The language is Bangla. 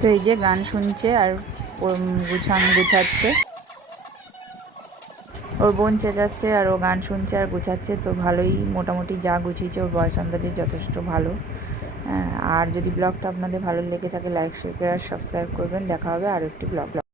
তো এই যে গান শুনছে আর গুছাচ্ছে। ওর বোন চেঁচাচ্ছে আর ও গান শুনছে আর গুছাচ্ছে। তো ভালোই, মোটামুটি যা গুছিয়েছে ওর বয়স আন্দাজে যথেষ্ট ভালো। আর যদি ব্লগটা আপনাদের ভালো লেগে থাকে লাইক শেয়ার সাবস্ক্রাইব করবেন। দেখা হবে আরও একটি ব্লগ।